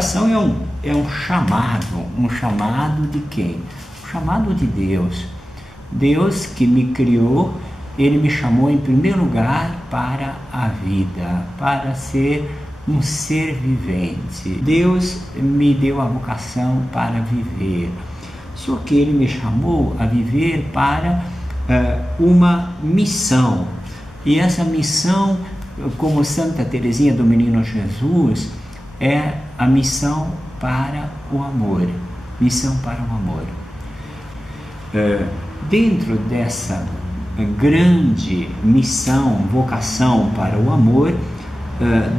vocação é um chamado de quem? Um chamado de Deus. Deus que me criou, Ele me chamou em primeiro lugar para a vida, para ser um ser vivente. Deus me deu a vocação para viver, só que Ele me chamou a viver para uma missão. E essa missão, como Santa Teresinha do Menino Jesus, é a missão para o amor. Missão para o amor. Dentro dessa grande missão, vocação para o amor,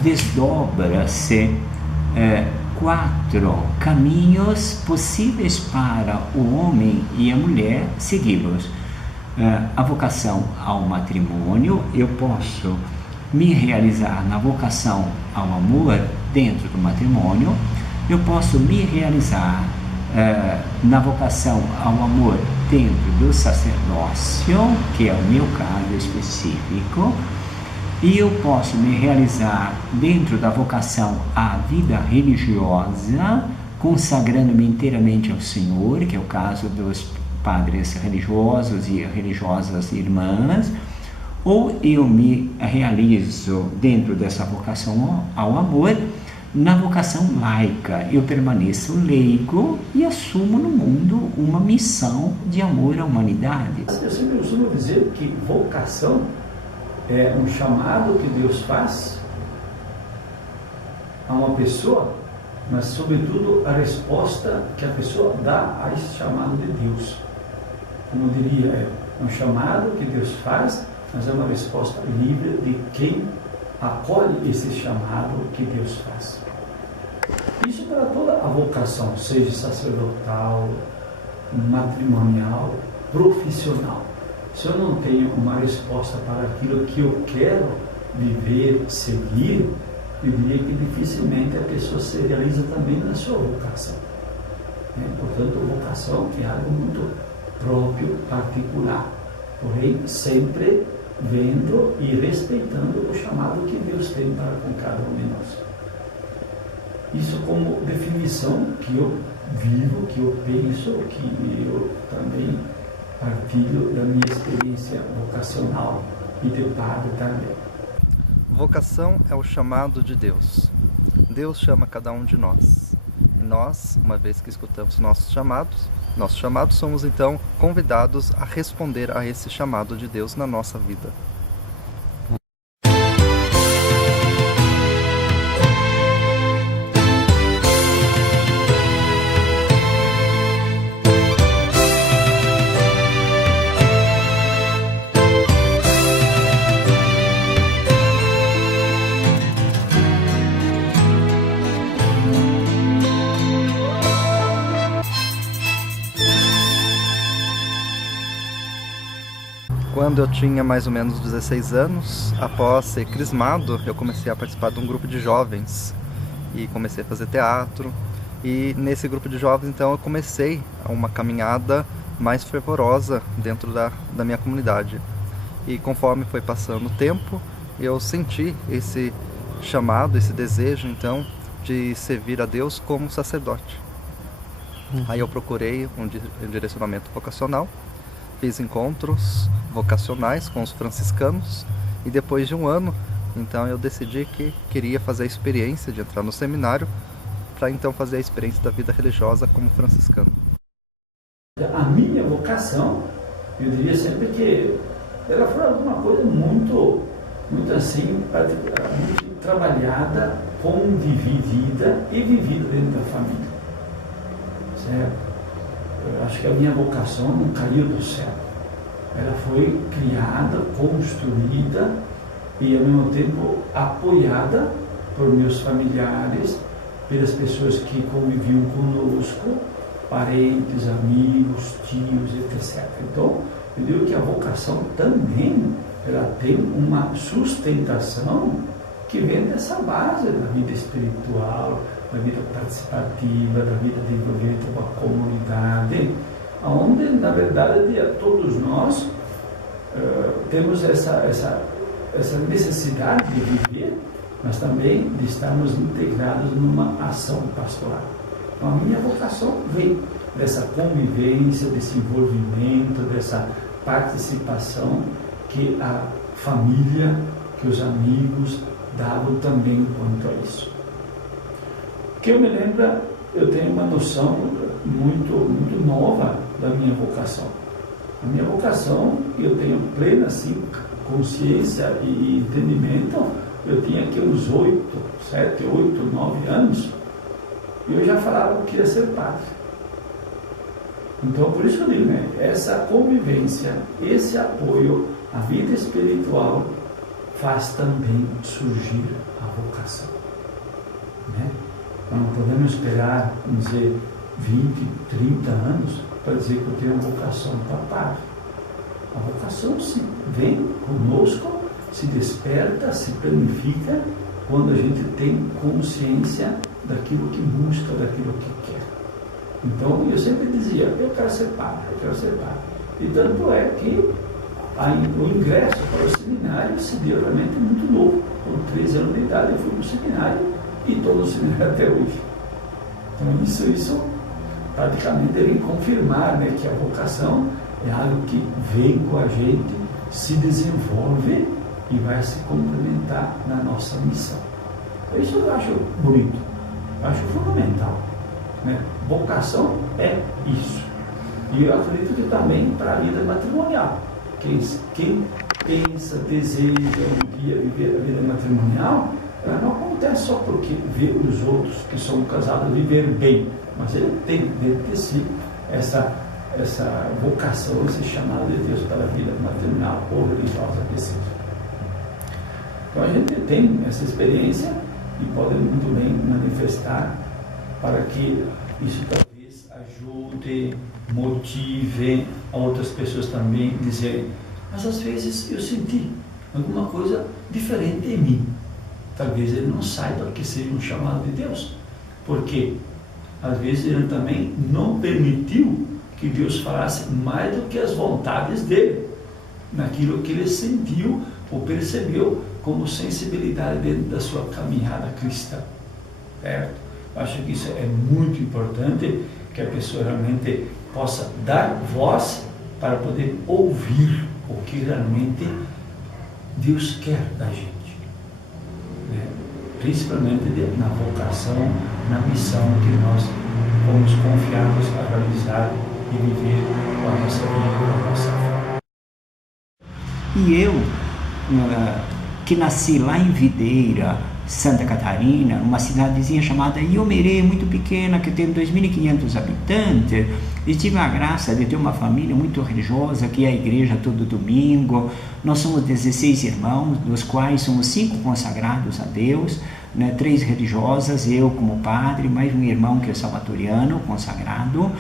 desdobra-se 4 caminhos possíveis para o homem e a mulher segui-los. A vocação ao matrimônio, eu posso me realizar na vocação ao amor dentro do matrimônio, eu posso me realizar na vocação ao amor dentro do sacerdócio, que é o meu caso específico, e eu posso me realizar dentro da vocação à vida religiosa, consagrando-me inteiramente ao Senhor, que é o caso dos padres religiosos e religiosas irmãs, ou eu me realizo dentro dessa vocação ao amor, na vocação laica, eu permaneço leigo e assumo no mundo uma missão de amor à humanidade. Eu sempre costumo dizer que vocação é um chamado que Deus faz a uma pessoa, mas sobretudo a resposta que a pessoa dá a esse chamado de Deus. Como eu diria, é um chamado que Deus faz, mas é uma resposta livre de quem acolhe esse chamado que Deus faz. Isso para toda a vocação, seja sacerdotal, matrimonial, profissional. Se eu não tenho uma resposta para aquilo que eu quero viver, seguir, eu diria que dificilmente a pessoa se realiza também na sua vocação. Portanto, a vocação é algo muito próprio, particular, porém sempre vendo e respeitando o chamado que Deus tem para com cada um de nós. Isso como definição que eu vivo, que eu penso, que eu também partilho da minha experiência vocacional e de padre também. Vocação é o chamado de Deus. Deus chama cada um de nós. E nós, uma vez que escutamos nossos chamados, somos então convidados a responder a esse chamado de Deus na nossa vida. Quando eu tinha mais ou menos 16 anos, após ser crismado, eu comecei a participar de um grupo de jovens e comecei a fazer teatro. E nesse grupo de jovens, então, eu comecei uma caminhada mais fervorosa dentro da minha comunidade. E conforme foi passando o tempo, eu senti esse chamado, esse desejo, então, de servir a Deus como sacerdote. Aí eu procurei um direcionamento vocacional, fiz encontros vocacionais com os franciscanos e depois de um ano, então eu decidi que queria fazer a experiência de entrar no seminário para então fazer a experiência da vida religiosa como franciscano. A minha vocação, eu diria sempre que ela foi alguma coisa muito assim, muito trabalhada, convivida e vivida dentro da família. Certo? Eu acho que a minha vocação não caiu do céu. Ela foi criada, construída e ao mesmo tempo apoiada por meus familiares, pelas pessoas que conviviam conosco, parentes, amigos, tios, etc. Então, eu digo que a vocação também ela tem uma sustentação que vem dessa base da vida espiritual, da vida participativa, da vida de envolvimento com a comunidade, onde, na verdade, todos nós temos essa necessidade de viver mas também de estarmos integrados numa ação pastoral. Então, a minha vocação vem dessa convivência, desse envolvimento, dessa participação que a família, que os amigos davam também quanto a isso. O que eu me lembro, eu tenho uma noção muito nova da minha vocação. A minha vocação, eu tenho plena assim, consciência e entendimento, eu tinha aqui uns 7, 8, 9 anos, e eu já falava que ia ser padre. Então, por isso que eu digo, né, essa convivência, esse apoio à vida espiritual faz também surgir a vocação. Né? Nós não podemos esperar, vamos dizer, 20, 30 anos para dizer que eu tenho uma vocação para padre. A vocação se vem conosco, se desperta, se planifica quando a gente tem consciência daquilo que busca, daquilo que quer. Então, eu sempre dizia, eu quero ser padre, eu quero ser padre. E tanto é que o ingresso para o seminário se deu realmente muito novo. Com 13 anos de idade eu fui para o seminário e estou no seminário até hoje. Então, isso praticamente vem confirmar, né, que a vocação é algo que vem com a gente, se desenvolve e vai se complementar na nossa missão. Então, isso eu acho bonito, eu acho fundamental. Né? Vocação é isso. E eu acredito que também para a vida matrimonial. Quem pensa, deseja um dia viver a vida matrimonial, ela não acontece só porque vê os outros que são casados viver bem, mas ele tem dentro de si essa vocação, esse chamado de Deus para a vida matrimonial ou religiosa que seja. Então a gente tem essa experiência e pode muito bem manifestar para que isso talvez ajude, motive outras pessoas também a dizerem, mas às vezes eu senti alguma coisa diferente em mim. Talvez ele não saiba que seja um chamado de Deus, porque às vezes ele também não permitiu que Deus falasse mais do que as vontades dele, naquilo que ele sentiu ou percebeu como sensibilidade dentro da sua caminhada cristã, certo? Acho que isso é muito importante, que a pessoa realmente possa dar voz para poder ouvir o que realmente Deus quer da gente, né? Principalmente na vocação, na missão que nós fomos confiados a realizar e viver com a nossa vida, com a nossa fé. E eu, que nasci lá em Videira, Santa Catarina, uma cidadezinha chamada Iomerê, muito pequena, que tem 2.500 habitantes, e tive a graça de ter uma família muito religiosa, que ia à igreja todo domingo. Nós somos 16 irmãos, dos quais somos 5 consagrados a Deus, né, 3 religiosas, eu como padre, mais um irmão que é salvatoriano, consagrado,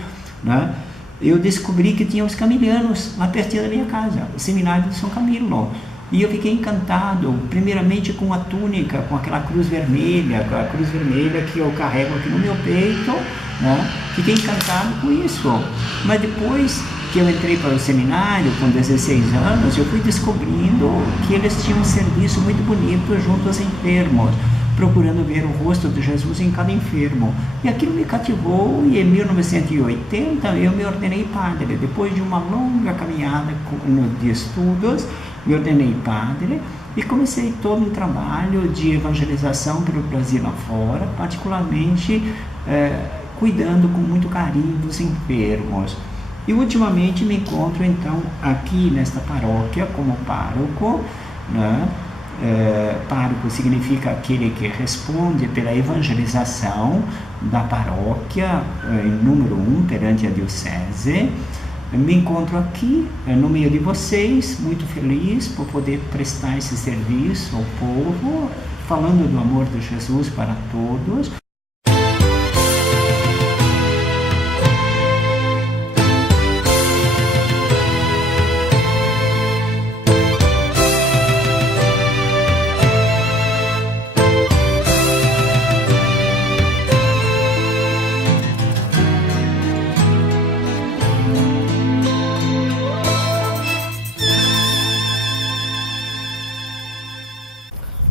né? Eu descobri que tinha os camilianos lá pertinho da minha casa, o seminário de São Camilo. E eu fiquei encantado, primeiramente com a túnica, com aquela cruz vermelha, com a cruz vermelha que eu carrego aqui no meu peito, né? Fiquei encantado com isso. Mas depois que eu entrei para o seminário, com 16 anos, eu fui descobrindo que eles tinham um serviço muito bonito junto aos enfermos, procurando ver o rosto de Jesus em cada enfermo. E aquilo me cativou, e em 1980 eu me ordenei padre. Depois de uma longa caminhada de estudos, me ordenei padre e comecei todo um trabalho de evangelização pelo Brasil afora, particularmente cuidando com muito carinho dos enfermos. E ultimamente me encontro então aqui nesta paróquia como pároco, né? Pároco significa aquele que responde pela evangelização da paróquia, número 1 perante a diocese. Me encontro aqui no meio de vocês, muito feliz por poder prestar esse serviço ao povo, falando do amor de Jesus para todos.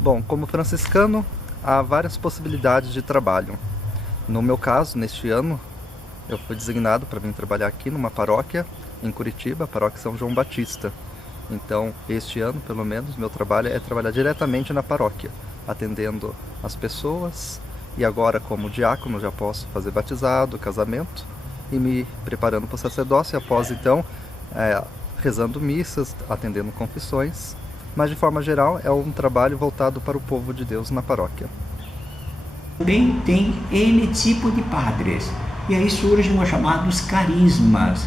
Bom, Bom, como franciscano, há várias possibilidades de trabalho. No meu caso, neste ano, eu fui designado para vir trabalhar aqui numa paróquia em Curitiba, a paróquia São João Batista. Então, este ano, pelo menos, meu trabalho é trabalhar diretamente na paróquia, atendendo as pessoas, e agora como diácono já posso fazer batizado, casamento, e me preparando para o sacerdócio, e após então, rezando missas, atendendo confissões, mas de forma geral é um trabalho voltado para o povo de Deus na paróquia. Também tem N tipo de padres, e aí surgem os chamados carismas.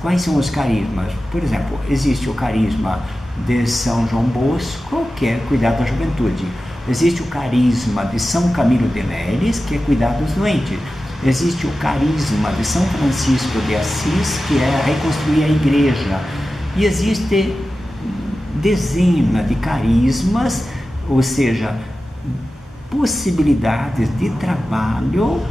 Quais são os carismas? Por exemplo, existe o carisma de São João Bosco, que é cuidar da juventude. Existe o carisma de São Camilo de Leles, que é cuidar dos doentes. Existe o carisma de São Francisco de Assis, que é reconstruir a igreja. E existe dezenas de carismas, ou seja, possibilidades de trabalho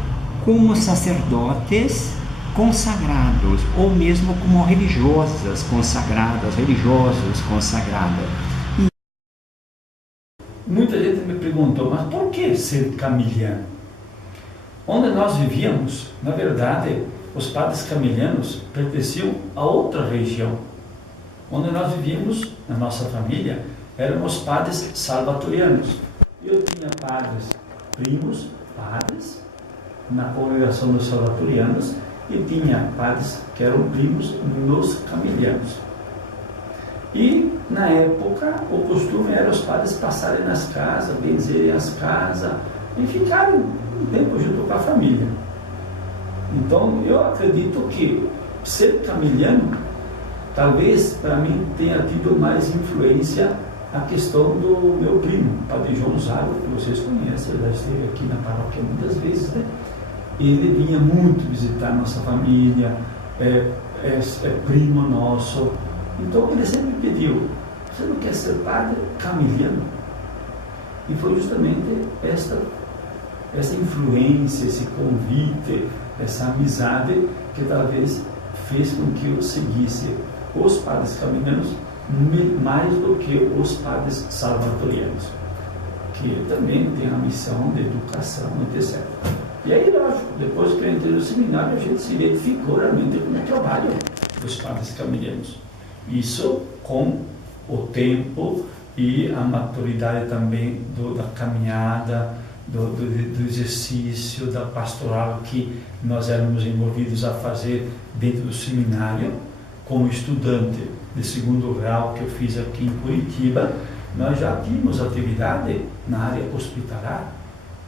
como sacerdotes consagrados, ou mesmo como religiosas consagradas, religiosos consagrados. Muita gente me perguntou, mas por que ser camiliano? Onde nós vivíamos, na verdade, os padres camilianos pertenciam a outra região. Onde nós vivíamos, na nossa família, éramos padres salvatorianos. Eu tinha padres primos, padres, na congregação dos salvatorianos, e tinha padres que eram primos nos camilianos. E, na época, o costume era os padres passarem nas casas, benzerem as casas e ficarem um tempo junto com a família. Então, eu acredito que ser camiliano, talvez para mim tenha tido mais influência a questão do meu primo, Padre João Zago, que vocês conhecem, ele já esteve aqui na paróquia muitas vezes, né? Ele vinha muito visitar nossa família, é primo nosso. Então ele sempre pediu, você não quer ser padre camiliano? E foi justamente essa influência, esse convite, essa amizade que talvez fez com que eu seguisse os padres camilianos mais do que os padres salvatorianos, que também tem a missão de educação, etc. E aí, lógico, depois que eu entrei no seminário, a gente se identificou realmente com o trabalho dos padres camilianos. Isso com o tempo e a maturidade também da caminhada, do exercício, da pastoral que nós éramos envolvidos a fazer dentro do seminário. Como estudante de segundo grau que eu fiz aqui em Curitiba, nós já tínhamos atividade na área hospitalar,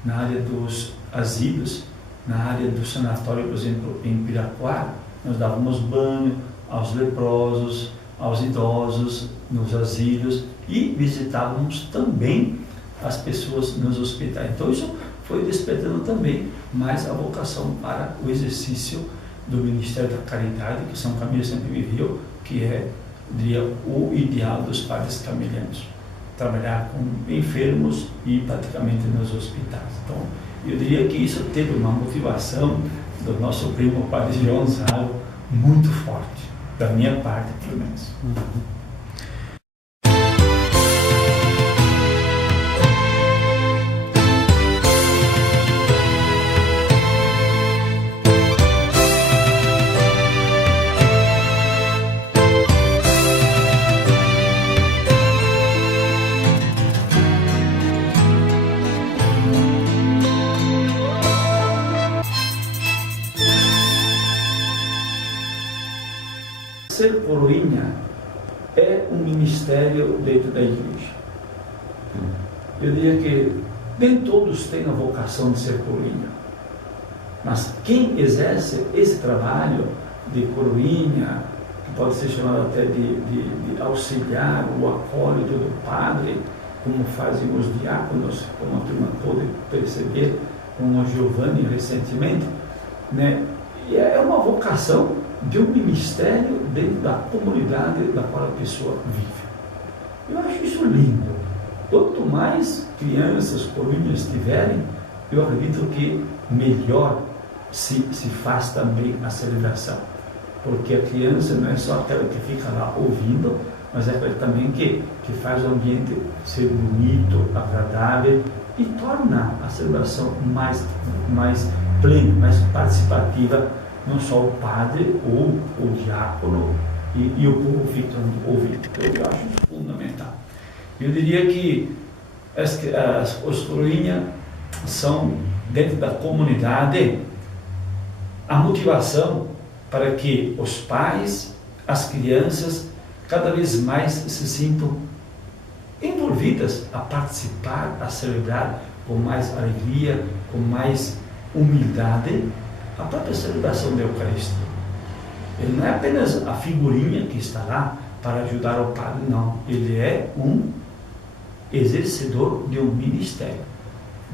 na área dos asilos, na área do sanatório, por exemplo, em Piraquara. Nós dávamos banho aos leprosos, aos idosos nos asilos e visitávamos também as pessoas nos hospitais. Então isso foi despertando também mais a vocação para o exercício do Ministério da Caridade, que São Camilo sempre viveu, que é, diria, o ideal dos padres camilianos. Trabalhar com enfermos e praticamente nos hospitais. Então, eu diria que isso teve uma motivação do nosso primo Padre João Zago muito forte, da minha parte, pelo menos. Ser coroinha é um ministério dentro da igreja. Eu diria que nem todos têm a vocação de ser coroinha, mas quem exerce esse trabalho de coroinha, que pode ser chamado até de auxiliar, o acólito do padre, como fazem os diáconos, como a turma pôde perceber com o Giovanni recentemente, né? E é uma vocação de um ministério dentro da comunidade da qual a pessoa vive. Eu acho isso lindo. Quanto mais crianças, coroinhas tiverem, eu acredito que melhor se faz também a celebração. Porque a criança não é só aquela que fica lá ouvindo, mas é coisa também que faz o ambiente ser bonito, agradável e torna a celebração mais plena, mais participativa, não só o padre ou o diácono e o povo fica ouvindo. Eu acho isso fundamental. Eu diria que as coroinhas são, dentro da comunidade, a motivação para que os pais, as crianças, cada vez mais se sintam envolvidas a participar, a celebrar com mais alegria, com mais humildade, a própria celebração da Eucaristia. Ele não é apenas a figurinha que está lá para ajudar o padre, não. Ele é um exercedor de um ministério,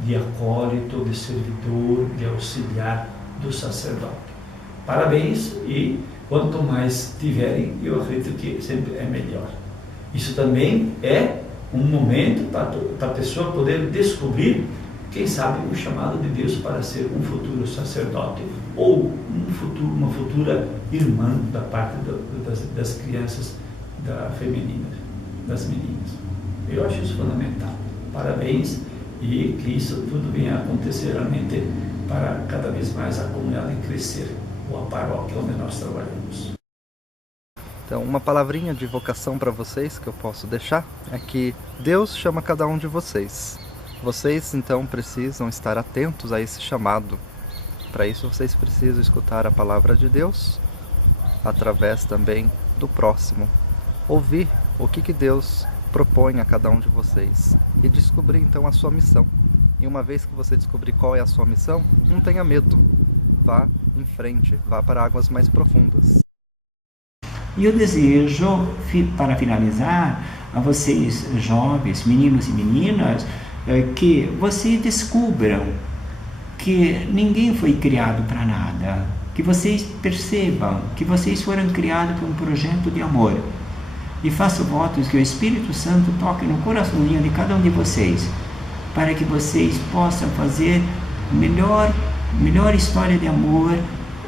de acólito, de servidor, de auxiliar do sacerdote. Parabéns, e quanto mais tiverem, eu acredito que sempre é melhor. Isso também é um momento para a pessoa poder descobrir, quem sabe, o chamado de Deus para ser um futuro sacerdote ou uma futura irmã da parte das crianças femininas, das meninas. Eu acho isso fundamental. Parabéns, e que isso tudo venha a acontecer realmente para cada vez mais a comunidade crescer, ou a paróquia onde nós trabalhamos. Então, uma palavrinha de vocação para vocês que eu posso deixar é que Deus chama cada um de vocês. Vocês, então, precisam estar atentos a esse chamado. Para isso, vocês precisam escutar a palavra de Deus, através também do próximo. Ouvir o que Deus propõe a cada um de vocês e descobrir, então, a sua missão. E uma vez que você descobrir qual é a sua missão, não tenha medo. Vá em frente, vá para águas mais profundas. E eu desejo, para finalizar, a vocês jovens, meninos e meninas, que vocês descubram que ninguém foi criado para nada, que vocês percebam que vocês foram criados por um projeto de amor. E faço votos que o Espírito Santo toque no coraçãozinho de cada um de vocês, para que vocês possam fazer melhor história de amor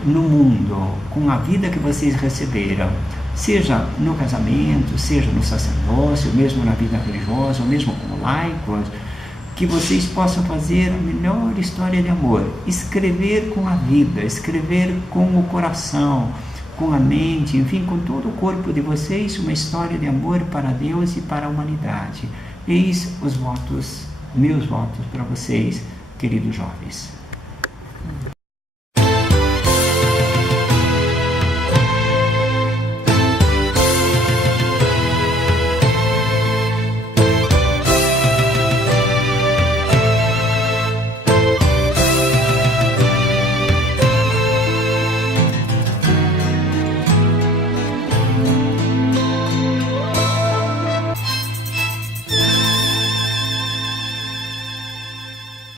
no mundo, com a vida que vocês receberam, seja no casamento, seja no sacerdócio, mesmo na vida religiosa, ou mesmo como laicos, que vocês possam fazer a melhor história de amor, escrever com a vida, escrever com o coração, com a mente, enfim, com todo o corpo de vocês, uma história de amor para Deus e para a humanidade. Eis os votos, meus votos para vocês, queridos jovens.